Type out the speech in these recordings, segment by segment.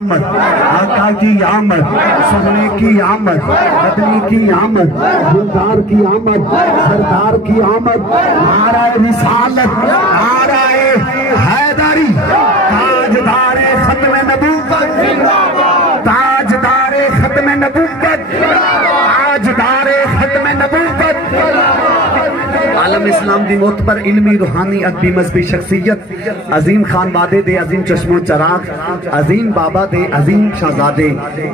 آقا کی آمد، سونے کی آمد، مدنی کی آمد، دلدار کی آمد، سردار کی آمد، نعرہ رسالت، نعرہ حیدری، تاجدار ختم نبوت، تاجدار ختم نبوت، تاجدار ختم نبوت، عالم اسلام دی معتبر علمی روحانی ادبی مذہبی شخصیت عظیم خان بادے دے عظیم چشم و چراغ عظیم بابا دے عظیم شہزادے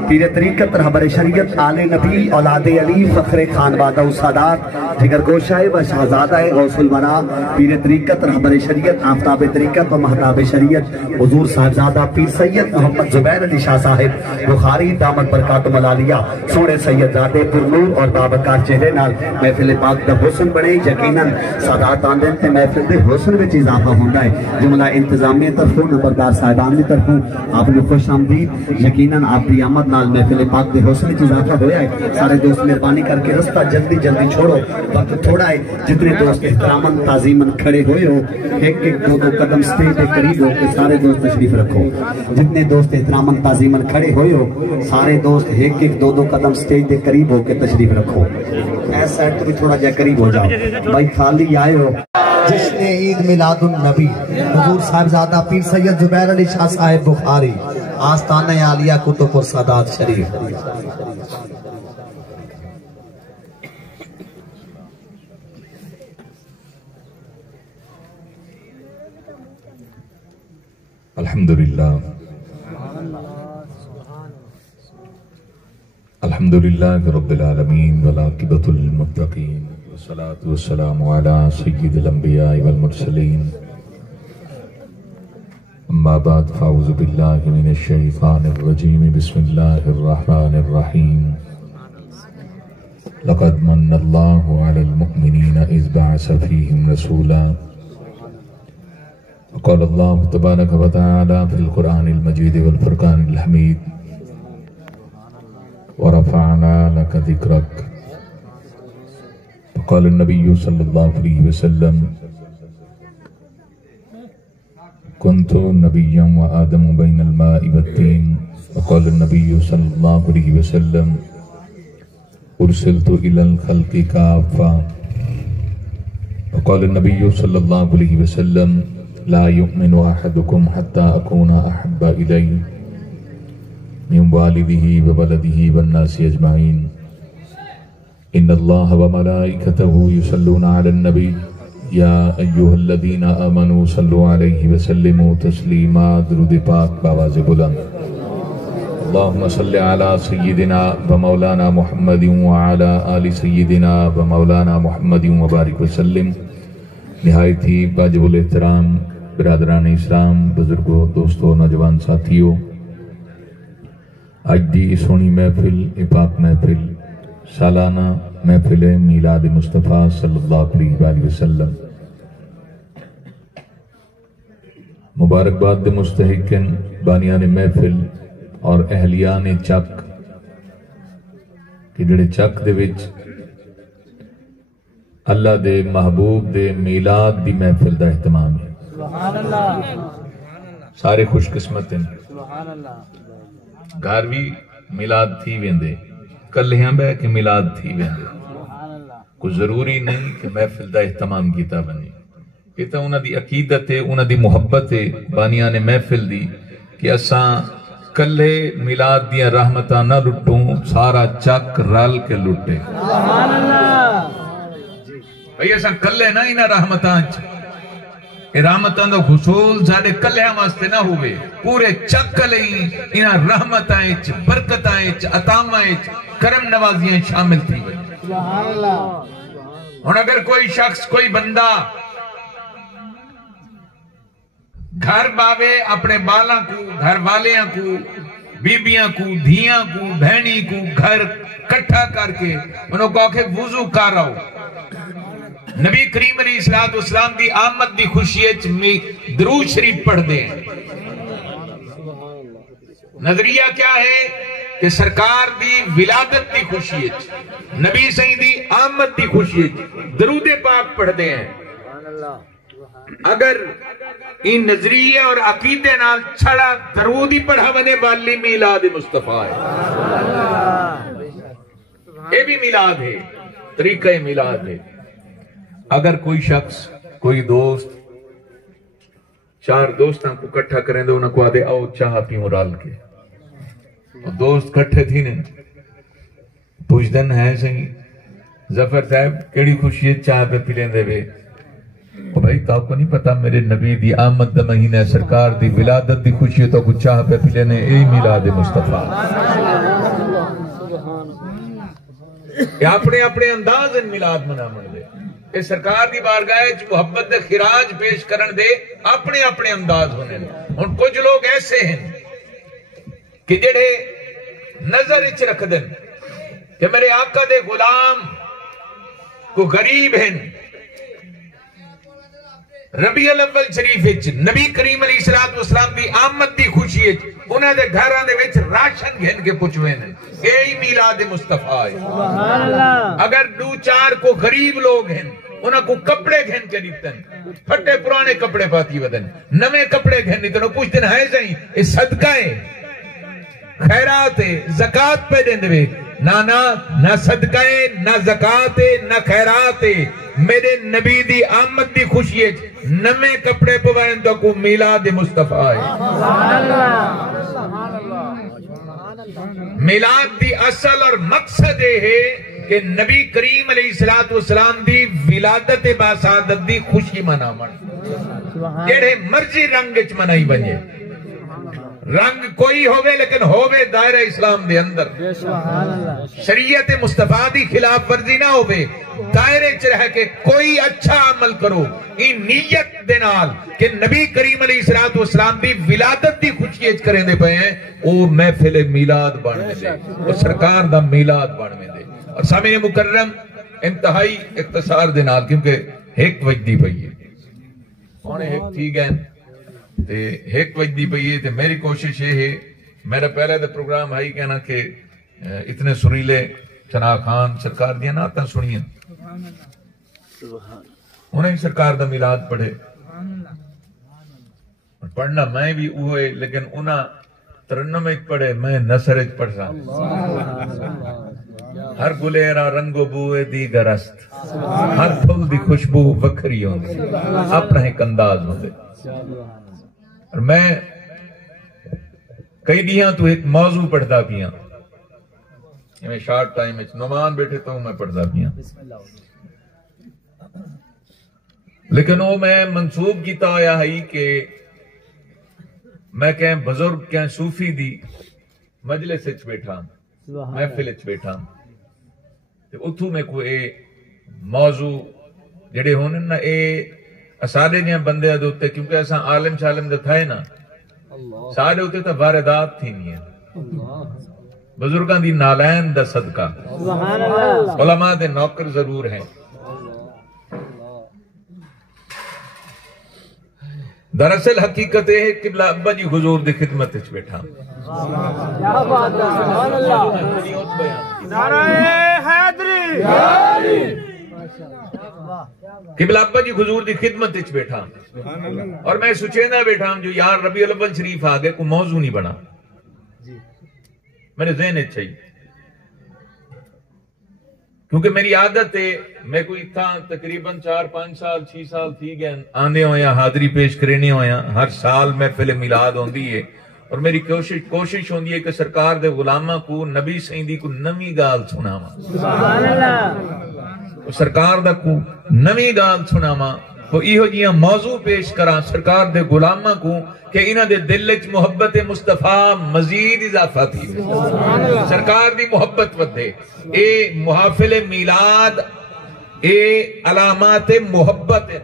پیر طریقت رہبر شریعت آل نبی اولاد علی فخر خان بادہ سادات جگر گوشہ و شہزادہ غوث المرا پیر طریقت رہبر شریعت آفتاب طریقت و مہتاب شریعت حضور صاحبزادہ پیر سید محمد زبیر علی شاہ صاحب بخاری دامت برکات ملالیہ سونے سید زادے پر نور اور بابکار چہرے نال محفل پاک دا حسن بڑے یقیناً سادات آندن تے محفل دے حسن وچ اضافہ ہوندا ہے جملہ انتظامیہ طرفوں نمبردار صاحبان دی طرفوں آپ نے خوش آمدید یقیناً آپ کی آمد نال محفل پاک دے حسن وچ اضافہ ہویا ہے سارے دوست مہربانی کر کے رستہ جلدی جلدی چھوڑو وقت تھوڑا ہے جتنے دوست احتراماً تعظیماً کھڑے ہوئے ہو ایک ایک دو دو قدم سٹیج کے قریب ہو کے سارے دوست تشریف رکھو جتنے دوست احتراماً تعظیماً کھڑے ہوئے ہو سارے دوست ایک ایک دو دو قدم سٹیج کے قریب ہو کے تشریف رکھو ایسا سائٹ تو بھی تھوڑا جا قریب ہو جاؤ بھائی خالی آئے ہو جشن عید میلاد النبی حضور صاحبزادہ پیر سید زبیر علی شاہ صاحب بخاری آستانہ عالیہ کتب و سادات شریف الحمدللہ الحمدللہ رب العالمین والعاقبۃ للمتقین والصلاة والسلام علی سید الانبیاء والمرسلین اما بعد فاعوذ باللہ من الشیطان الرجیم بسم اللہ الرحمن الرحیم لقد من اللہ علی المؤمنین اذ بعث فیہم رسولا وقال اللہ تبارک و تعالی فی القرآن المجید والفرقان الحمید وَرَفَعْنَا لَكَ ذِكْرَكَ وقال النبي صلى الله عليه وسلم كنت نبيا وآدم بين الماء والطين وقال النبي صلى الله عليه وسلم أرسلت إلى الخلق كافة وقال النبي صلى الله عليه وسلم لا يؤمن أحدكم حتى أكون أحب إليه من والده وولده والناس أجمعين إن الله وملائكته يصلون على النبي يا أيها الذين آمنوا صلوا عليه وسلموا تسليما درود پاک باواز بلند اللهم صل على سيدنا ومولانا محمد وعلى آل سيدنا ومولانا محمد وبارك وسلم نہایت ہی واجب الاحترام برادران اسلام بزرگوں دوستوں نوجوان ساتھیوں آج دی سونی محفل پاک محفل سالانہ محفل میلاد مصطفیٰ صلی اللہ علیہ وآلہ وسلم مبارکباد مستحقن بانیان محفل اور اہلیان چک کہ جڑے چک دے وچ اللہ دے محبوب دے میلاد دی محفل دا اہتمام ہے سبحان اللہ سارے خوش قسمت ہیں سبحان اللہ گھر بھی میلاد تھی ویندے کلیاں بے کہ میلاد تھی ویندے کوئی ضروری نہیں کہ محفل دا اہتمام کیتا بنے یہ تا انہاں دی عقیدت ہے انہاں دی محبت ہے بانیان محفل دی کہ اساں کلے میلاد دیا رحمتاں نہ لٹوں سارا چک رل کے لٹے سبحان اللہ بھئی اساں کلے نہ انہاں رحمتاں رحمتاں دا حصول سارے کلیاں واسطے نہ ہوئے پورے چک کلیں انہاں رحمتاں برکتاں عطاماں کرم نوازیاں شامل تھی ہوئے سبحان اللہ اور اگر کوئی شخص کوئی بندہ گھر باوے اپنے بالاں کو گھر والیاں کو بیبیاں کو دھیاں کو بہنی کو گھر کٹھا کر کے انہوں کو کہ وضو کر رہو نبی کریم علیہ السلام دی آمد دی خوشیت میں درود شریف پڑھ دیں نظریہ کیا ہے کہ سرکار دی ولادت دی خوشیت نبی سہی دی آمد دی خوشیت درود پاک پڑھ دیں اگر ان نظریے اور عقیدے نال چھڑا درود ہی پڑھا ونے والی میلاد مصطفیٰ ہے، یہ بھی میلاد ہے، طریقہ میلاد ہے۔ اگر کوئی شخص، کوئی دوست 4 دوستاں کو کٹھا کریں دے، انہوں کو آدھے آؤ چاہ پیوں رال کے، دوست کٹھے تھی نے پوچھ دن ہے صحیح ظفر صاحب کیڑی خوشی چاہ پہ پی لیں دے وے، بھائی تو آپ کو نہیں پتا میرے نبی دی آمد دا مہینہ سرکار دی ولادت دی خوشی تو کچھ چاہ پہ پی لینے، اے میلاد مصطفیٰ۔ یہ اپنے اپنے انداز ان میلاد منا من دے، اے سرکار دی بارگاہ محبت دے خراج پیش کرن دے اپنے اپنے انداز ہونے دے۔ ان کچھ لوگ ایسے ہیں کہ جڑے نظر اچ رکھ دیں کہ میرے آقا دے غلام کو غریب ہیں، ربیع الاول شریف وچ نبی کریم علیہ السلام دی آمد دی خوشی وچ انہاں دے گھراں دے وچ راشن گھن کے پچھوے نے، یہی میلاد مصطفیٰ ہے۔ اگر 2-4 کو غریب لوگ ہیں انہاں کو کپڑے گھن کے دیتن، پھٹے پرانے کپڑے پاتی ودن، نوے کپڑے گھن دیتن، پوچھ دن ہے جائیں یہ صدقہ ہے، خیرات ہے، زکاة پہ دیں دے، نہ صدقہ ہے، نہ زکاة ہے، نہ خیرات ہے، میرے نبی دی آمد دی خوشی ہے، نمے کپڑے پوائن تو کو میلاد مصطفیٰ ہے۔ میلاد دی اصل اور مقصد ہے کہ نبی کریم علیہ السلام دی ولادت باسعادت دی خوشی منا من، جڑے مرضی رنگ اچ منائی بنجے، رنگ کوئی ہوئے لیکن ہوئے دائرہ اسلام دے اندر، شریعت مصطفیٰ دی خلاف ورزی نہ ہوئے، دائرے چ رہ کے کوئی اچھا عمل کرو ان نیت دے نال کہ نبی کریم علیہ السلام دی ولادت دی خوشی اچ کریں دے پئے ہیں، او محفل میلاد بڑھنے دے، او سرکار دا میلاد بڑھنے دے۔ اور سامعین مکرم انتہائی اختصار دے نال کیونکہ ایک وجدی پئی ہے، ہونے ایک تھی گئے تے ایک وجدی پئی ہے، تے میری کوشش یہ ہے، میرا پہلے دے پروگرام ہے کہنا کہ اتنے سریلے چنا خان سرکار دیا نعتاں سنیاں، انہیں سرکار دا میلاد پڑھے، پڑھنا میں بھی ہوئے لیکن انہاں ترنم ایک پڑھے، میں نثر ایک پڑھ سا، ہر گلیرا رنگ و بوئے دیگر است، ہر پھل دی خوشبو وکھری ہوں دی، اپنا ایک انداز ہوں دی۔ اور میں کئی دیاں تو ایک موضوع پڑھتا پیا، میں شارٹ ٹائم میں نعمان بیٹھے تو میں پڑھتا پیا، لیکن وہ میں منصوب کیتا ہویا ہے کہ میں کہیں بزرگ کہیں صوفی دی مجلس اچ بیٹھا، محفل اچ بیٹھا، اتھو میں کوئی موضوع جڑے ہونے نا اے اسادے نیاں بندے دوتے، کیونکہ ایسا عالم شالم دا تھا ہے نا، سارے ہوتے تا واردات تھی نہیں ہے، بزرگان دی نالین دا صدقہ، علماء دے نوکر ضرور ہیں۔ دراصل حقیقت ہے قبلہ ابا جی حضور دی خدمت اچ بیٹھا، قبلہ ابا جی حضور دی خدمت اچ بیٹھا، اور میں سوچیندہ بیٹھا ہوں جو یار ربیع الاول شریف آگے کو موضوع نہیں بنا، میرے ذہن اچ چاہیے، کیونکہ میری عادت ہے میں کوئی تھا تقریباً 4-5 سال 6 سال تھی گئے آنے ہویا حاضری پیش کرنے ہویا، ہر سال محفل میلاد ہوندی ہے، اور میری کوشش ہوندی ہے کہ سرکار دے غلامہ کو نبی سیندی کو نمی گال سناما، سرکار دا کو نمی گال سناما، تو ایہو جیاں موضوع پیش کرا سرکار دے غلامہ کو کہ انہاں دے دل وچ محبت مصطفیٰ مزید اضافہ تھی، سرکار دی محبت ودے، اے محافل میلاد اے علامات محبت ہے،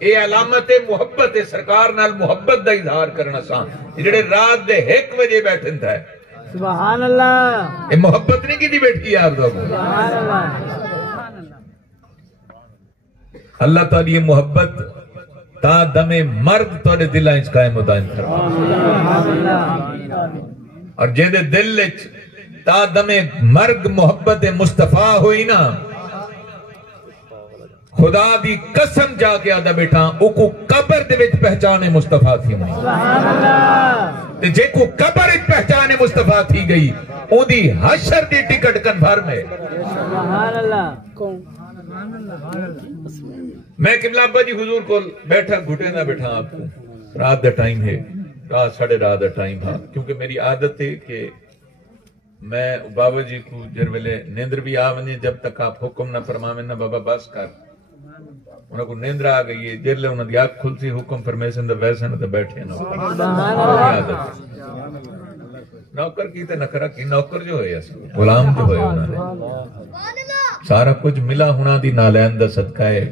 اے علامت محبت ہے، سرکار نال محبت دا اظہار کرنا سان، جڑے رات دے 1 بجے بیٹھن تھا ہے، سبحان اللہ، اے محبت نہیں کی دی بیٹھی یار دو، سبحان اللہ، اللہ تعالی یہ محبت تا دم مرد توڑے دلائیں اس قائم و دائم کروا، اور جیدے دل تا دم مرگ محبت مصطفیٰ ہوئی نا، خدا دی قسم جا کے آدھا بیٹھا او کو قبر دے وچ پہچانے مصطفیٰ تھی نہیں سبحان اللہ تے جے کو قبر وچ پہچانے مصطفیٰ تھی گئی او دی حشر دی ٹکٹ کنفرم ہے سبحان اللہ میں قبلہ ابا جی حضور کو بیٹھا گھٹے نہ بیٹھا آپ کو رات دا ٹائم ہے رات 8:30 دا ٹائم تھا کیونکہ میری عادت ہے کہ میں بابا جی کو جر ویلے نیندر بھی آونے جب تک آپ حکم نہ فرماویں نہ بابا بس کر انہوں کو نیندر آ گئی ہے جر لے انہوں نے آگ کھلتی حکم فرمیسن دا ویسے نہ بیٹھے نہ نوکر کی تے نکرہ کی نوکر جو ہے غلام جو ہے انہوں نے سارا کچھ ملا ہونا دی نالین دا صدقہ ہے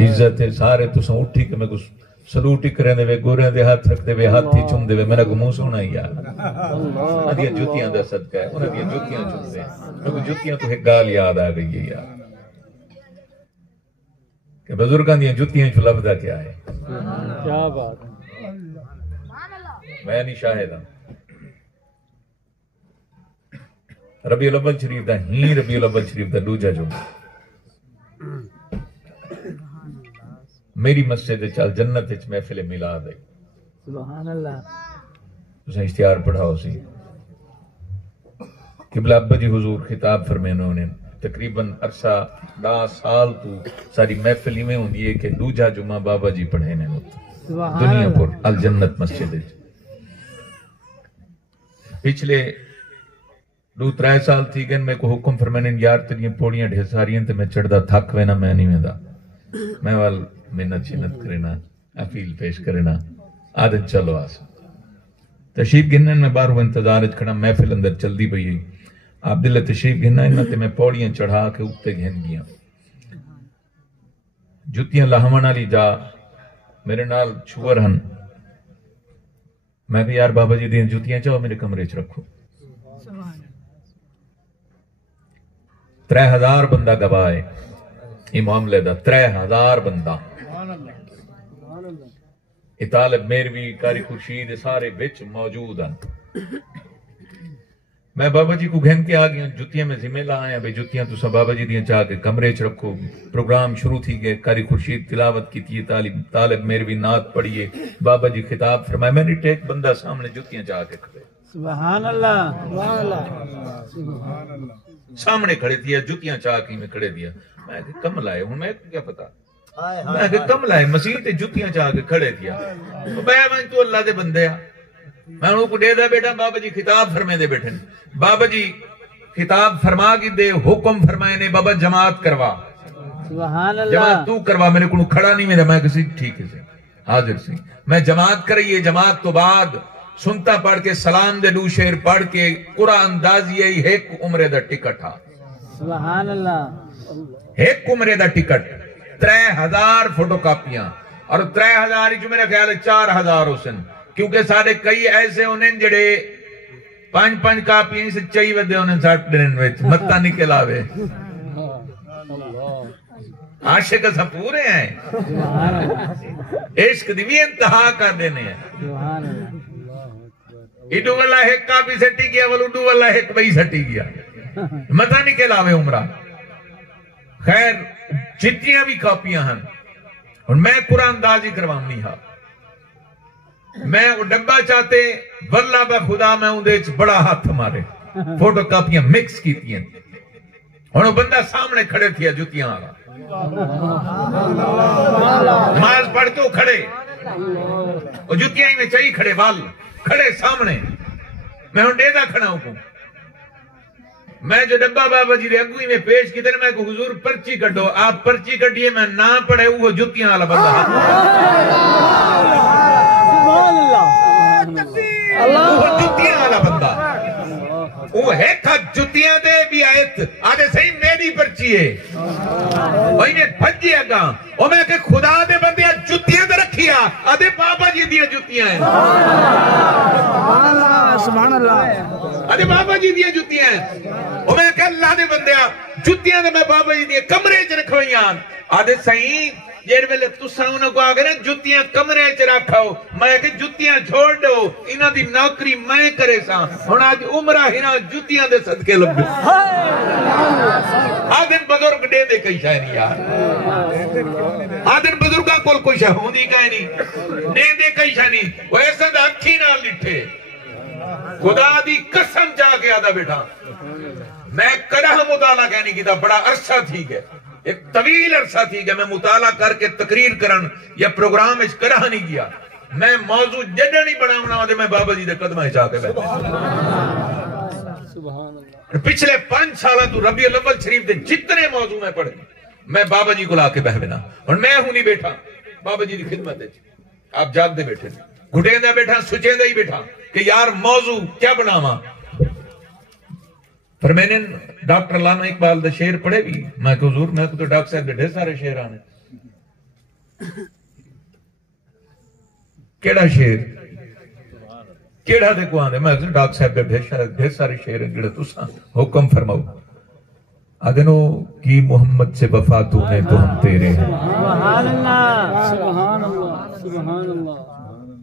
عزت ہے سارے تو سن اٹھی کہ میں کچھ سلوٹی کریں دے وے گوریں دے ہاتھ رکھ دے وے ہاتھ ہی چم دے وے میرا گموں سونا ہی یار انہوں دیا جوتیاں دا صدقہ ہے انہوں دیا جوتیاں چم دے میں کو جوتیاں تو ایک گال یاد آ گئی ہے یار کہ بزرگاں دیا جوتیاں چو لفظہ کیا ہے کیا بات میں نہیں شاہد ہوں ربیع الاول شریف دا ہی ربیع الاول شریف دا دوجا جو میری مسجد چال جنت اچ محفل میلاد ہے سبحان اللہ اسے اشتہار پڑھاؤ سی قبلہ ابا جی حضور خطاب فرمینوں نے تقریباً عرصہ 10 سال تو ساری محفل ہی میں ہوں دیئے کہ دوجا جمعہ بابا جی پڑھے نے ہوتا دنیا پر الجنت مسجد ہے پچھلے 2-3 سال تھی گئے میں کو حکم فرمائنے یار تیریاں پوڑیاں ڈھیر ساریاں تے میں چڑھ دا تھک وینا میں نہیں میں دا میں وال منت شنت کرنا اپیل پیش کرنا عادت چلو آسا تشریف گنن میں بار وہ انتظارت کھڑا محفل اندر چل دی پئی آپ دل تشریف گننا ہے تے میں پوڑیاں چڑھا کے اوپتے گھن گیا جتیاں لہمانا لی جا میرے نال چھوڑ ہن میں بھی یار بابا جی دین جتیاں چاہو میرے کمرے چ رکھو 3000 بندہ گواہ یہ معاملے دا 3000 بندہ طالب میروی کاری خورشید سارے بچ موجود ہیں میں بابا جی کو گھن کے آ گیا جتیاں میں ذمہ لا آیا بھئی جتیاں تو سب بابا جی دیاں چاہ کے کمرے چ رکھو پروگرام شروع تھی گئے کاری خورشید تلاوت کی تھی طالب میروی نعت پڑھیے بابا جی خطاب فرمائے میں نے ٹیک بندہ سامنے جتیاں چاہ کے کھڑے سبحان اللہ سامنے کھڑے دیا جتیاں چاہ کی میں کھڑے دیا میں کہ کم لائے ہوں میں کیا پتا میں کہ کم لائے مسیح تے جتیاں چاہ کے کھڑے دیا میں تو اللہ دے بندے میں انہوں کو دے دا بیٹا بابا جی خطاب فرمے دے بیٹھے بابا جی خطاب فرما کی دے حکم فرمائے نے بابا جماعت کروا سبحان اللہ جماعت تو کروا میرے کو کھڑا نہیں میں کسی ٹھیک ہے حاضر سی میں جماعت کریے جماعت تو بعد سنتا پڑھ کے سلام دے دو شیر پڑھ کے قرآن اندازی ایک عمرے دا ٹکٹ ہا سبحان اللہ ایک عمرے دا ٹکٹ 3000 فوٹو کاپیاں اور 3000 جو میرا خیال ہے 4000 حسن کیونکہ سارے کئی ایسے انہیں جڑے 5 کاپیاں سے چاہی ودے انہیں 60 دن ویچ متہ نکل آوے عاشق سا پورے ہیں عشق دی بھی انتہا کر دینے ہیں سبحان اللہ ایڈو والا ایک کاپی سٹی گیا ولوڈو والا ایک بئی سٹی گیا متہ نکل آوے عمرہ خیر جتنیاں بھی کاپیاں ہیں اور میں قرآن اندازی کروانی ہاں میں وہ ڈبہ چاہتے واللہ بے خدا میں ہوں دیچ بڑا ہاتھ ہمارے فوٹو کاپیاں مکس کی تھی اور وہ بندہ سامنے کھڑے تھیا جتیاں آگا نماز پڑھتے ہو کھڑے وہ جتیاں ہی میں چاہیے کھڑے وال کھڑے سامنے میں ہوں ڈیدہ کھڑا ہوں میں جو ڈبہ بابا جی اگوی میں پیش کی تھی میں کو حضور پرچی کٹو آپ پرچی کٹیے میں نہ پڑھے وہ جتیاں والا بندہ وہ جتیاں والا بندہ وہ ہے تھا جتیاں دے بھی آیت آدھے صحیح میری پرچی ہے وہی نے بھجی اگاں اور میں کہ خدا دے بندے جتیاں دے رکھیا آدھے بابا جی دیا جتیاں ہیں سبحان اللہ آدھے بابا جی دیا جتیاں ہیں اور میں کہ اللہ دے بندے جتیاں دے میں بابا جی دیا کمرے چ رکھوئیاں آدھے صحیح جیر ویلے تسا انہوں کو آگے نا جتیاں کمرے چ رکھاؤ میں کہ جتیاں چھوڑ دو انہاں دی نوکری میں کرے سا ہن اج عمرہ ہنا جتیاں دے صدقے لبے آدن بزرگ دے دے کئی شے نہیں یار آدن بزرگاں کول کوئی شے ہوندی کہیں نہیں دے دے کئی شے نہیں وہ ایسا دا اکھی نال لٹھے خدا دی قسم جا کے آدھا بیٹھا میں کڑا مطالعہ کہنے کی تھا بڑا عرصہ تھی گئے ایک طویل عرصہ تھی گئے میں مطالعہ کر کے تقریر کرن یا پروگرام اس کڑا نہیں کیا میں موضوع جڑا نہیں بڑھاونا ہوتے میں بابا جی دے قدمہ چاہ کے بیٹھے پچھلے 5 سالہ تو ربیع الاول شریف دے جتنے موضوع میں پڑھے میں بابا جی کو لا کے بہنا اور میں ہوں نہیں بیٹھا بابا جی دی خدمت ہے آپ جاگ دے بیٹھے گھٹے دے بیٹھا سچے دے ہی بیٹھا کہ یار موضوع کیا بناواں پر میں نے ڈاکٹر علامہ اقبال دا شعر پڑھے بھی میں کہ حضور میں کو تو ڈاکٹر صاحب دے ڈھیر سارے شعر آنے کیڑا شعر کیڑا دے کو آنے میں کہ ڈاکٹر صاحب دے ڈھیر سارے شعر ہیں جڑے تساں حکم فرماؤ آدنو کی محمد سے وفا تو نے تو ہم تیرے ہیں سبحان اللہ سبحان اللہ سبحان اللہ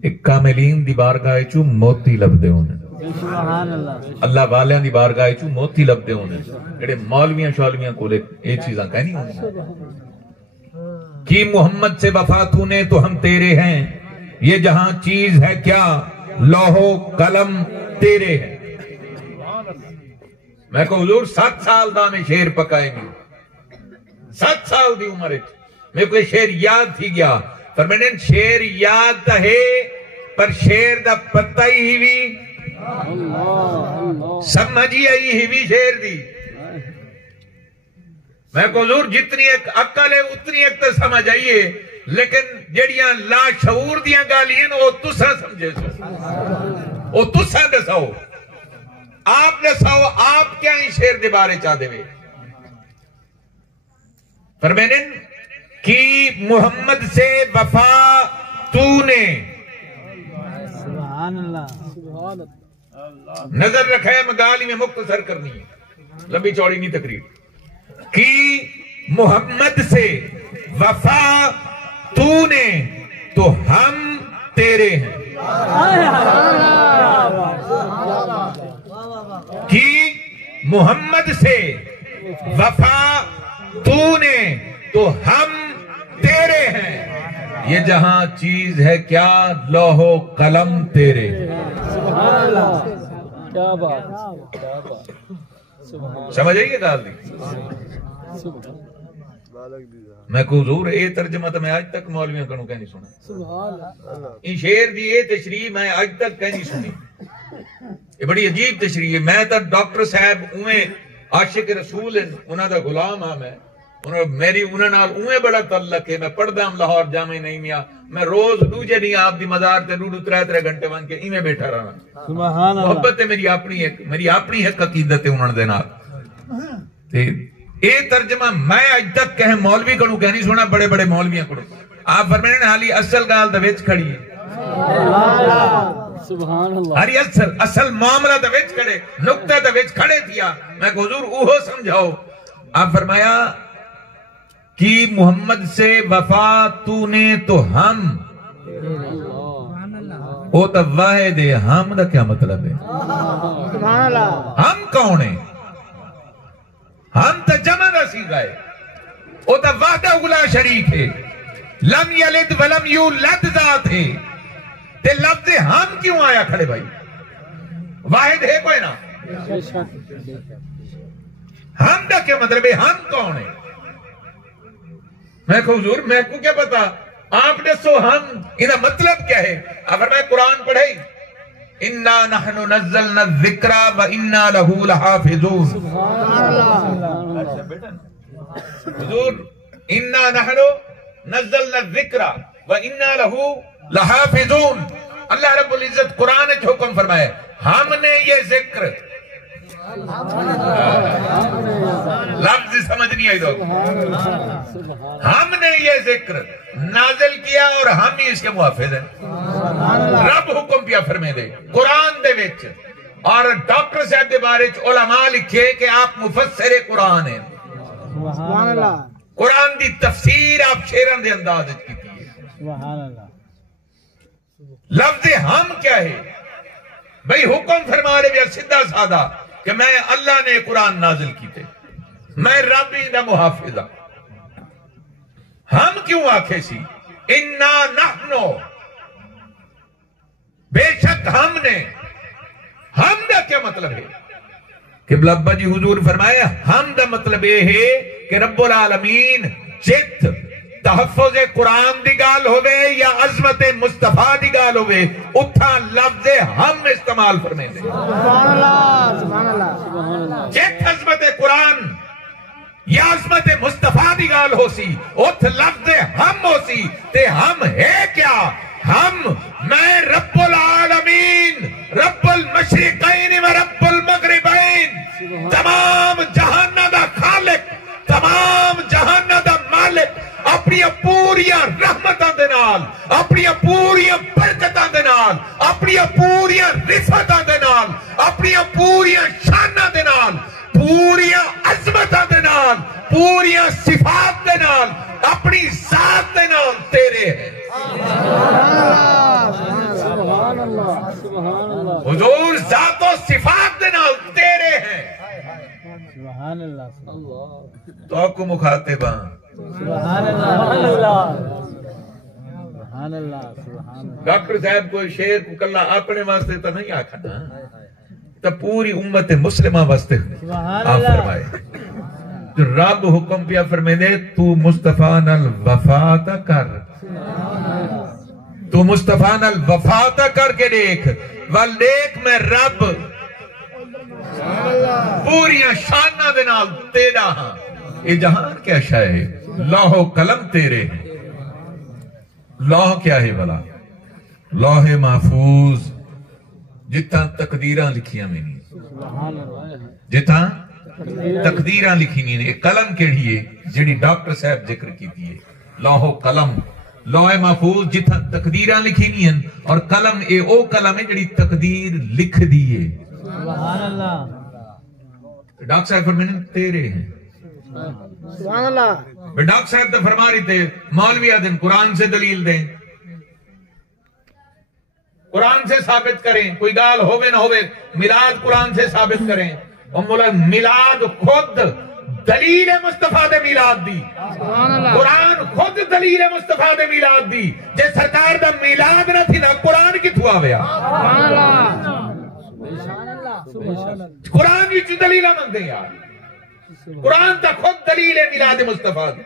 ایک کاملین دی بارگاہ چو موتی لب دے ہونے سبحان اللہ اللہ والیاں دی بارگاہ چو موتی لب دے ہونے جڑے مولویاں شولویاں کو لے ایک چیزاں کہنی ہونے کی محمد سے وفا تو نے تو ہم تیرے ہیں یہ جہاں چیز ہے کیا لوہو قلم تیرے ہیں میں کو حضور 7 سال دا میں شعر پکائے گی 7 سال دی عمر ہے میں کو شعر یاد تھی گیا پر میں نے شعر یاد تا ہے پر شعر دا پتہ ہی بھی سمجھی آئی ہی بھی شعر دی میں کو حضور جتنی ایک عقل ہے اتنی ایک تو سمجھ آئیے لیکن جڑیاں لا شعور دیاں گالیاں وہ تسا سمجھے سو وہ تسا دساؤ آپ دساؤ آپ کیا ہی شعر دے بارے چاہ دے فرمائیں کہ محمد سے وفا تو نے سبحان اللہ سبحان اللہ نظر رکھا ہے مگالی میں مختصر کرنی ہے لمبی چوڑی نہیں تقریر کہ محمد سے وفا تو نے تو ہم تیرے ہیں کہ محمد سے وفا تو نے تو ہم تیرے ہیں یہ جہاں چیز ہے کیا لوہو قلم تیرے سبحان اللہ کیا بات کیا بات سمجھ آئیے گال دی میں کو حضور اے ترجمہ تو میں آج تک مولویاں کنوں کہیں نہیں سنا ان شعر دی اے تشریح میں آج تک کہیں نہیں سنی یہ بڑی عجیب تشریح ہے میں تو ڈاکٹر صاحب اویں عاشق رسول ہیں انہاں دا غلام ہاں میں میری انہاں نال اویں بڑا تعلق ہے میں پڑھدا ہوں لاہور جامع نہیں میاں میں روز دوجے نہیں آپ دی مزار تے 2-3 گھنٹے بن کے ایویں بیٹھا رہا سبحان اللہ محبت ہے میری اپنی ایک عقیدت ہے انہاں دے نال تے اے ترجمہ میں اج تک کہیں مولوی کنوں کہیں نہیں سنا بڑے بڑے مولویاں کنوں آپ فرمائیں حالی اصل گال دے وچ کھڑی ہے سبحان اللہ ہری اصل معاملہ دے وچ کھڑے نقطہ دے وچ کھڑے تھیا میں کہ حضور اوہو سمجھاؤ آپ فرمایا کہ محمد سے وفا تو نے تو ہم او تو واحد ہے ہم دا کیا مطلب ہے سبحان اللہ ہم کون ہیں ہم تا جمع دا سیگا ہے او تا وحدہ لا شریک ہے لم یلد ولم یولد ذات ہے تے لفظ ہم کیوں آیا کھڑے بھائی واحد ہے کوئی نا ہم دا کیا مطلب ہے ہم کون ہیں میں کو حضور میں کو کیا پتا آپ دسو ہم انہا مطلب کیا ہے اگر میں قرآن پڑھے اِنَّا نَحْنُ نَزَّلْنَا الذِّكْرَ وَإِنَّا لَهُ لَحَافِظُونَ حضور اِنَّا نَحْنُ نَزَّلْنَا الذِّكْرَ وَإِنَّا لَهُ لَحَافِظُونَ اللہ رب العزت قرآن اچھ حکم فرمائے ہم نے یہ ذکر لفظ سمجھ نہیں آئی دو ہم نے یہ ذکر نازل کیا اور ہم ہی اس کے محافظ ہیں رب حکم پیا فرمے دے قرآن دے وچ اور ڈاکٹر صاحب دے بارے علماء لکھے کہ آپ مفسر قرآن ہیں سبحان اللہ قرآن دی تفسیر آپ شیران دے انداز کی تھی. سبحان اللہ. لفظ ہم کیا ہے بھئی؟ حکم فرما رہے بھی سیدھا سادہ کہ میں اللہ نے قرآن نازل کیتے، میں رب دا محافظہ. ہم کیوں آکھے سی؟ انا نحنو، بے شک ہم نے. ہم دا کیا مطلب ہے؟ قبلہ ابا جی حضور فرمایا ہم دا مطلب یہ ہے کہ رب العالمین جت تحفظ قرآن دی گال ہوئے یا عظمت مصطفیٰ دی گال ہوئے اتھا لفظ ہم استعمال فرمائیں دے. سبحان اللہ. سبحان اللہ. جت عظمت قرآن یا عظمت مصطفیٰ دی گال ہو سی اتھ لفظ ہم ہو سی تے ہم ہے کیا؟ ہم میں رب العالمین، رب المشرقین و رب المغربین، تمام جہانہ دا خالق، تمام جہانہ دا مالک، اپنی پوری رحمتاں دے نال، اپنی پوری برکتاں دے نال، اپنی پوری رفعتاں دے نال، اپنی پوری شاناں دے نال، پوری عظمتاں دے نال، پوری صفات دے نال، اپنی ذات دے نال تیرے ہیں. سبحان اللہ. سبحان اللہ. حضور ذات و صفات دے نال تیرے ہیں. سبحان اللہ. تو آپ کو مخاطباں سبحان اللہ. سبحان اللہ. سبحان اللہ. ڈاکٹر صاحب کوئی شعر کو کلا اپنے واسطے تو نہیں آکھنا، تو پوری امت مسلمہ واسطے آپ فرمائے. جو رب حکم پیا فرمائے دے تو مصطفیٰ نال وفات کر، تو مصطفیٰ نال وفات کر کے دیکھ دیکھ میں رب پوری شانہ دے نال تیرا ہاں. یہ جہان کیا شے ہے؟ لوح و قلم تیرے ہیں. لوح کیا ہے بلا؟ لوح محفوظ جتنا تقدیراں لکھیاں میں نہیں، جتنا تقدیراں لکھی نہیں. قلم کیڑی ہے جڑی ڈاکٹر صاحب ذکر کیتی ہے؟ لوح و قلم. لوح محفوظ جتنا تقدیراں لکھی نہیں ہیں، اور قلم اے او قلم ہے جڑی تقدیر لکھ دیئے. سبحان اللہ. ڈاکٹر صاحب فرمائیں تیرے ہیں. سبحان اللہ. ڈاکٹر صاحب تو فرما رہی تھے مولوی دن قرآن سے دلیل دیں، قرآن سے ثابت کریں، کوئی گال ہوئے نہ ہوئے میلاد قرآن سے ثابت کریں. میلاد خود دلیل مصطفیٰ دے میلاد دی، قرآن خود دلیل مصطفیٰ دے میلاد دی. جے سرکار دا میلاد نہ تھی نا قرآن کی تھوا ہویا. قرآن کی دلیلہ من دے یار. قرآن تا خود دلیل میلاد مصطفیٰ دی.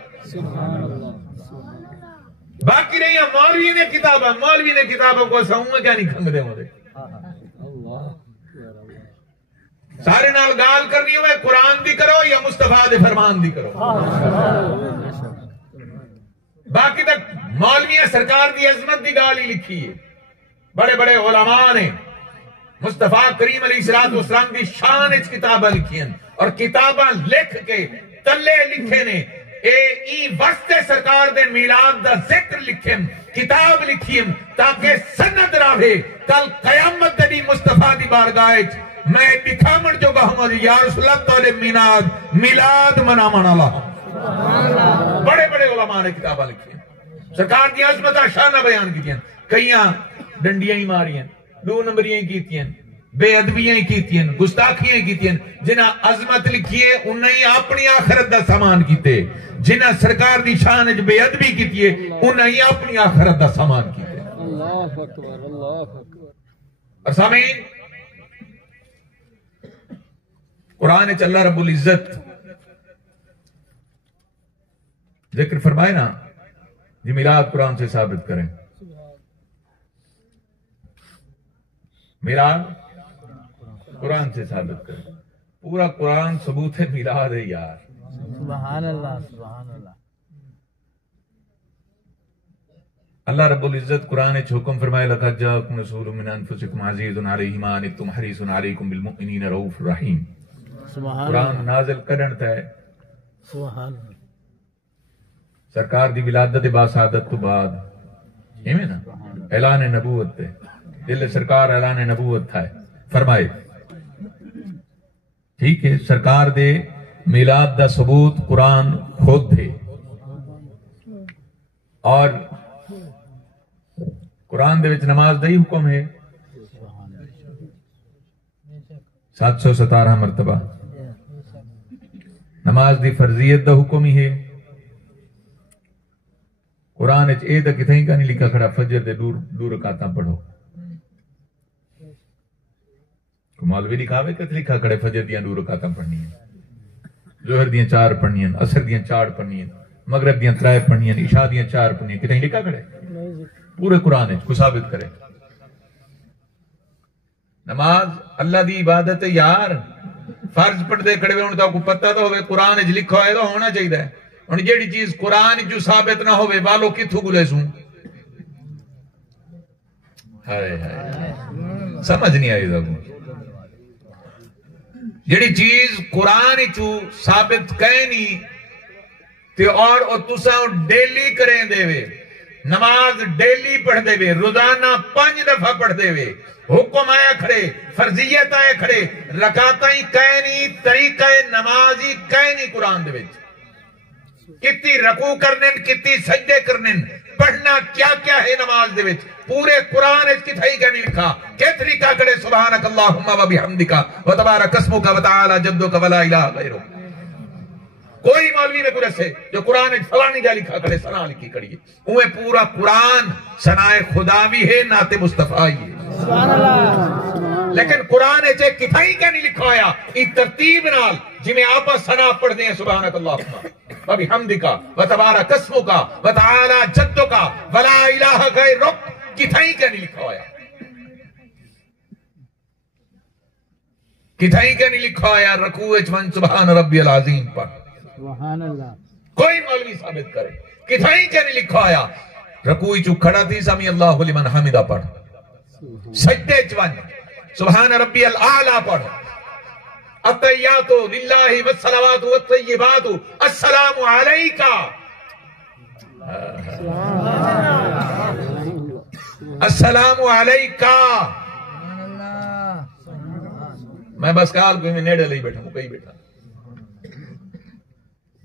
باقی نہیں ہے مولوی نے کتابوں کو سہوں میں کیا نہیں کھنگ دے مجھے. سارے نال گال کرنی ہوئے قرآن دی کرو یا مصطفیٰ دے فرمان دی کرو. باقی تک مولوی سرکار دی عظمت دی گال ہی لکھی ہے. بڑے بڑے علماء نے مصطفیٰ کریم علیہ السلام دی شان اچ کتابہ لکھی ہیں، اور کتابہ لکھ کے تلے لکھے نے ای واسطے سرکار دے میلاد دا ذکر لکھیں، کتاب لکھیں تاکہ سند راہے کل قیامت دی مصطفیٰ دی بارگاہ میں دکھامن جو گاہوں یا رسول اللہ تو میلاد منامن اللہ. بڑے بڑے علماء نے کتابہ لکھی ہیں، سرکار دی عظمتہ شانہ بیان کی ہیں. کئیاں ڈنڈیاں ہی ماری ہیں، 2 نمبریاں کی ہیں، بے ادبیاں کی ہیں، گستاخیاں کی ہیں. جنہ عظمت لکھیے انہیں اپنی آخرت دا سامان کیتے، جنہ سرکار دی شان بے ادبی کیتی ہے انہیں اپنی آخرت دا سامان کیتے. اللہ اکبر. اللہ اکبر. اور سامعین قرآن چ اللہ رب العزت ذکر فرمائے نا جی میلاد قرآن سے ثابت کریں. میلاد قرآن سے ثابت کریں. پورا قرآن ثبوت ہے میلاد ہے یار. سبحان اللہ. سبحان اللہ. اللہ رب العزت قرآن چ حکم فرمائے لقد جاءکم رسول من انفسکم عزیز علیہ ما عنتم حریص علیکم بالمؤمنین رؤوف رحیم. قرآن نازل کرن تے سبحان سرکار دی ولادت با سعادت تو بعد ایویں نا اعلان نبوت تے دل سرکار اعلان نبوت تھا فرمائے. ٹھیک ہے، سرکار دے میلاد دا ثبوت قرآن خود ہے. اور قرآن دے وچ نماز دا ہی حکم ہے 717 مرتبہ نماز دی فرضیت دا حکم ہی ہے قرآن وچ اے تے کتھیں کا نہیں لکھا کھڑا فجر دے دو رکعتاں پڑھو مولوی لکھاوے کت لکھا کھڑے فجر دیاں 2 رکعتاں پڑھنی ہیں ظہر دیاں 4 پڑھنی ہیں عصر دیاں 4 پڑھنی ہیں مغرب دیاں 3 پڑھنی ہیں عشاء دیاں 4 پڑھنی ہیں کتھیں لکھا کھڑے پورے قرآن کو ثابت کرے نماز اللہ دی عبادت یار فرض پڑھ دے کھڑے ہونے تو پتہ تو ہوئے قرآن وچ لکھا ہوئے تو ہونا چاہیے ہن جیڑی چیز قرآن جو ثابت نہ ہوئے والو کتھوں گلے سوں ہائے ہائے سمجھ نہیں آئی دا جیڑی چیز قرآن چو ثابت کہے نہیں تے اور تساں ڈیلی کریں دے وے نماز ڈیلی پڑھ دے وے روزانہ 5 دفعہ پڑھ دے وے حکم آیا کھڑے فرضیت آیا کھڑے رکعتاں ہی کہے نہیں طریقہ نماز ہی کہے نہیں قرآن دے وچ کتنی رکوع کرنے کتنی سجدے کرنے پڑھنا کیا کیا ہے نماز دے وچ پورے قرآن اس کی تھائی کا نہیں لکھا کہ طریقہ کرے سبحانک اللہم و بحمدک و تبارک اسمک و تعالی جدک و لا الہ غیرک کوئی مولوی میں قرآن سے جو قرآن فلانی جا لکھا کرے سنا لکھی کریے اوہ پورا قرآن ثنائے خدا بھی ہے نعت مصطفیٰ ہی ہے لیکن قرآن ایچے کتھائی کا نہیں لکھا آیا اس ترتیب نال جی میں آپا سنا پڑھ دیں سبحانک اللہم و بحمدک و تبارک اسمک و تعالی جدک و لا الہ غیرک کتھائی کا نہیں لکھا آیا کتھائی کا نہیں لکھا آیا رکوع من سبحان ربی العظیم پر سبحان اللہ کوئی مولوی ثابت کرے کتھائی کا نہیں لکھا آیا رکوع چو کھڑا تھی سمی اللہ لمن حمدہ پڑھ سجدے چون سبحان ربی العالی پڑھ التحیات للہ والصلوات والطیبات السلام علیکہ السلام علیکہ میں بس کال کوئی میں نیڑے لئی بیٹھا ہوں کئی بیٹھا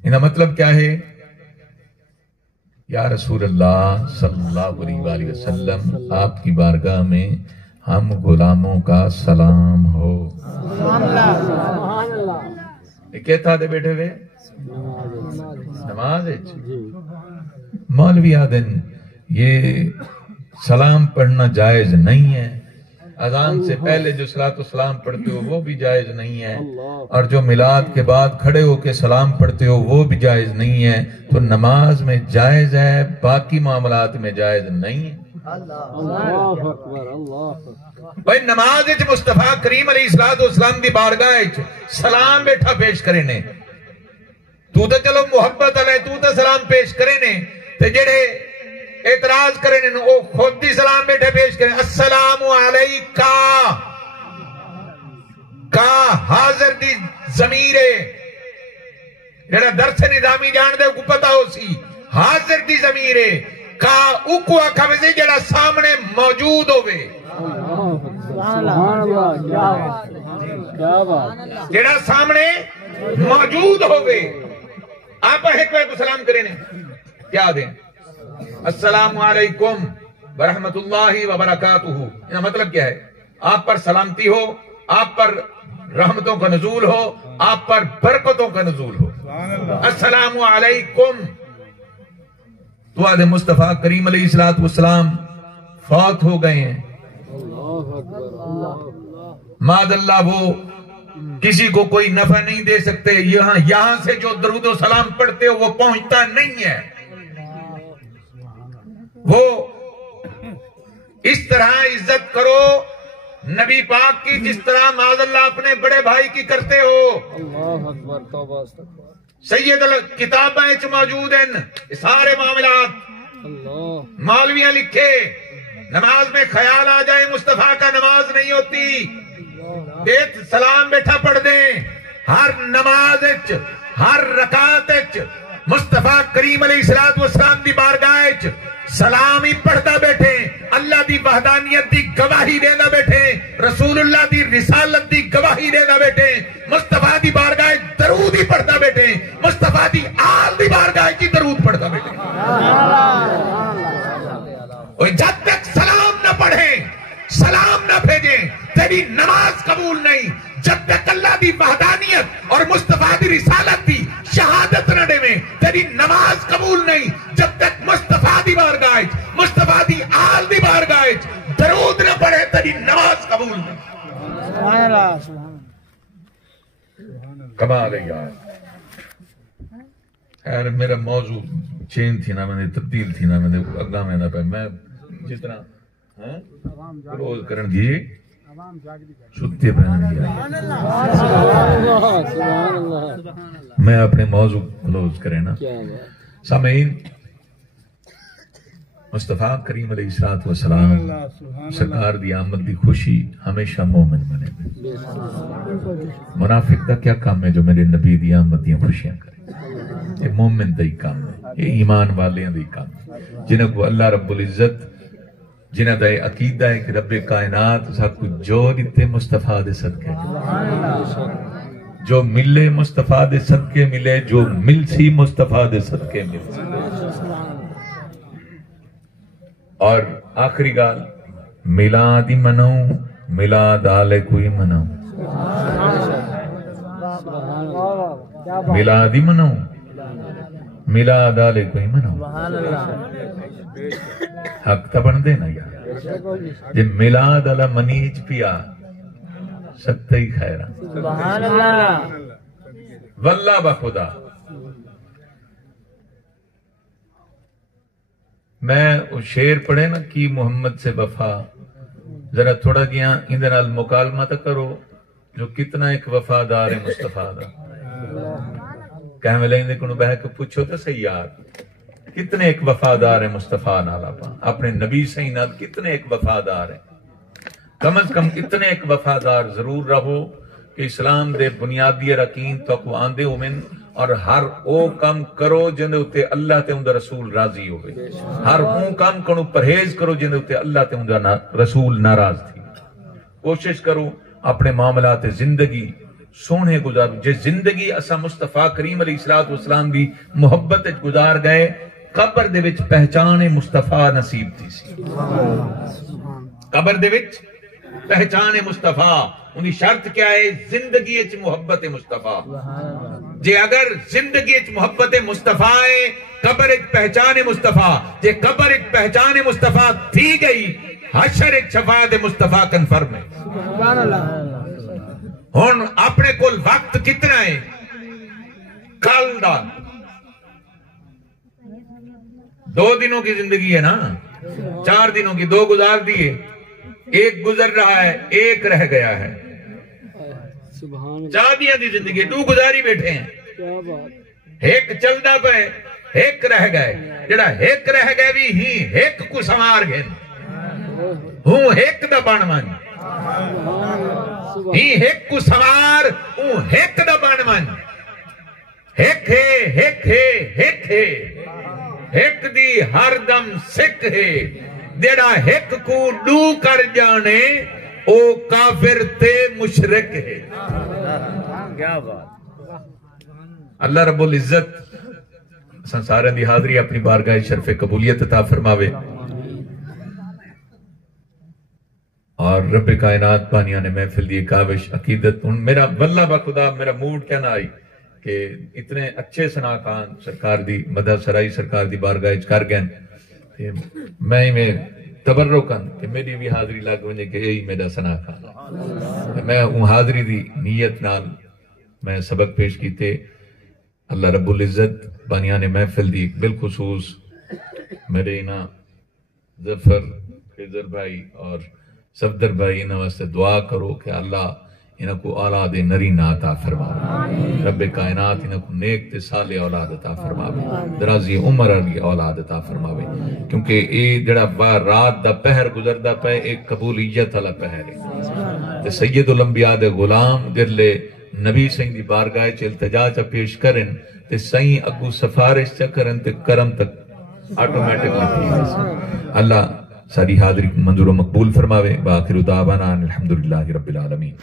انہا مطلب کیا ہے یا رسول اللہ صلی اللہ علیہ وسلم آپ کی بارگاہ میں ہم غلاموں کا سلام ہو یہ کیا تھا دے بیٹھے ہوئے نماز مولوی آدن یہ سلام پڑھنا جائز نہیں ہے اذان سے پہلے جو صلاۃ والسلام پڑھتے ہو وہ بھی جائز نہیں ہے اور جو میلاد کے بعد کھڑے ہو کے سلام پڑھتے ہو وہ بھی جائز نہیں ہے تو نماز میں جائز ہے باقی معاملات میں جائز نہیں ہے بھائی نماز مصطفیٰ کریم علیہ السلام دی بارگاہ سلام بیٹھا پیش کرے نے تو تے چلو محبت علیہ تو تے سلام پیش کرے نے تے جڑے اعتراض کریں او خود دی سلام بیٹھے پیش کریں السلام علیکہ کا حاضر دی ضمیرے جڑا درس نظامی جان دے کو پتہ ہو سی حاضر دی ضمیرے کا اوکو آکھا ویسے جڑا سامنے موجود ہوئے جڑا سامنے موجود ہوئے آپ ایک کو سلام کریں کیا دیں السلام علیکم ورحمت اللہ وبرکاتہ یہ مطلب کیا ہے آپ پر سلامتی ہو آپ پر رحمتوں کا نزول ہو آپ پر برکتوں کا نزول ہو السلام علیکم تو آدھے مصطفیٰ کریم علیہ السلام فوت ہو گئے ہیں ماد اللہ وہ کسی کو کوئی نفع نہیں دے سکتے یہاں سے جو درود و سلام پڑھتے ہو وہ پہنچتا نہیں ہے وہ اس طرح عزت کرو نبی پاک کی جس طرح معاذ اللہ اپنے بڑے بھائی کی کرتے ہو اللہ اکبر توبہ استغفار سید کتابیں موجود ہیں سارے معاملات مولویاں لکھے نماز میں خیال آ جائے مصطفیٰ کا نماز نہیں ہوتی دیکھ سلام بیٹھا پڑھ دیں ہر نماز ہر رکعت مصطفیٰ کریم علیہ السلام دی بارگاہ سلام ہی پڑھتا بیٹھے اللہ دی وحدانیت دی گواہی دینا بیٹھے رسول اللہ دی رسالت دی گواہی دینا بیٹھے مصطفیٰ دی بارگاہ درود ہی پڑھتا بیٹھے مصطفیٰ دی آل دی بارگاہ کی درود پڑھتا بیٹھے اور جب تک سلام نہ پڑھیں سلام نہ بھیجیں تیری نماز قبول نہیں جب تک اللہ دی وحدانیت اور مصطفیٰ دی رسالت دی شہادت نہ دے میں تیری نماز قبول نہیں جب تک مصطفیٰ دی بارگاہ مصطفیٰ دی آل دی بارگاہ درود نہ پڑھے تیری نماز قبول نہیں کمال ہے یار خیر میرا موضوع چین تھی نا میں نے تبدیل تھی نا میں نے اگاں میں نہ پہ میں جتنا روز کرن دی ستے پہن دیا میں اپنے موضوع کلوز کریں نا سامعین مصطفیٰ کریم علیہ السلام سرکار دی آمد دی خوشی ہمیشہ مومن بنے گی منافق دا کیا کام ہے جو میرے نبی دی آمد دی خوشیاں کرے یہ مومن دا ہی کام ہے یہ ایمان والے دا ہی کام ہے جنہوں کو اللہ رب العزت جنہ دا عقیدہ ہے کہ رب کائنات سب کچھ جو دیتے مصطفیٰ دے صدقے جو ملے مصطفیٰ دے صدقے ملے جو مل سی مصطفیٰ دے صدقے مل سی اور آخری گال میلاد ہی مناؤں میلاد آلے کوئی مناؤں میلاد ہی مناؤں میلاد آلے کوئی مناؤں حق تا بن دینا یار جب میلاد علا منیج پیا سکتا ہی خیرہ واللہ بخدا میں شعر پڑھے نا کی محمد سے وفا ذرا تھوڑا گیا اندر مکالمہ تا کرو جو کتنا ایک وفادار ہے مصطفیٰ دا کہہ میں لیں کنو بہ کے پوچھو تو سیار کتنے ایک وفادار ہے مصطفیٰ نالا پا اپنے نبی سینات کتنے ایک وفادار ہیں کم از کم اتنے ایک وفادار ضرور رہو کہ اسلام دے بنیادی رکین تو کو آندے ہومن اور ہر او کم کرو جندے ہوتے اللہ تے اندر رسول راضی ہوئے ہر او کم کنو پرہیز کرو جندے ہوتے اللہ تے اندر رسول ناراض تھی کوشش کرو اپنے معاملات زندگی سونے گزارو جس زندگی اسا مصطفیٰ کریم علیہ السلام دی محبت گزار گئے قبر دے وچ پہچان مصطفیٰ نصیب تھی سی قبر دے وچ پہچان مصطفیٰ انہی شرط کیا ہے زندگی اچ محبت مصطفیٰ جے اگر زندگی اچ محبت مصطفیٰ ہے قبر اچ پہچان مصطفیٰ جے قبر اچ پہچان مصطفیٰ تھی گئی حشر اچ شفاعت مصطفیٰ کنفرم ہے ہون اپنے کول وقت کتنا ہے کل دا 2 دنوں کی زندگی ہے نا 4 دنوں کی 2 گزار دیے ایک گزر رہا ہے ایک رہ گیا ہے 4 دنوں کی زندگی 2 گزاری بیٹھے ہیں ایک چلدا پہ ایک رہ گئے جڑا ایک رہ گئے بھی ہی ایک کو سمار گئے ہوں ایک دا بان مانی ہی ایک کو سمار ہوں ایک دا بان مانی ایک ہے ایک دی ہر دم سکھ ہے دیڑا ایک کو ڈو کر جانے او کافر تے مشرک ہے کیا بات اللہ رب العزت سنسارن دی حاضری اپنی بارگاہ شرف قبولیت عطا فرماوے اور رب کائنات پانیاں نے محفل دی کاوش عقیدت میرا واللہ بخدا میرا موڈ کیا نہ آئی کہ اتنے اچھے سناکان سرکار دی مدہ سرائی سرکار دی بارگاہ کر گئے میں تبرکن کہ میری بھی حاضری لگ ونجے کہ یہی میرا سناکان میں حاضری دی نیت نال میں سبق پیش کیتے اللہ رب العزت بانیان محفل دی بالخصوص میرے انہاں ظفر خضر بھائی اور صفدر بھائی انہاں واسطے دعا کرو کہ اللہ انہاں کو اولاد نرین عطا فرماوے رب کائنات انہاں کو نیک تے صالح اولاد عطا فرماوے درازی عمر علی اولاد عطا فرماوے کیونکہ اے جڑا رات دا پہر گزردا پے ایک قبولیت والا پہر ہے تے سید الانبیاء دے غلام دلے نبی سائیں دی بارگاہ چ التجا چ پیش کرن تے سائیں اگو سفارش چ کرن تے کرم تک آٹومیٹکلی تھی اللہ ساری حاضری منظور و مقبول فرماوے باخر دعوانا الحمدللہ رب العالمین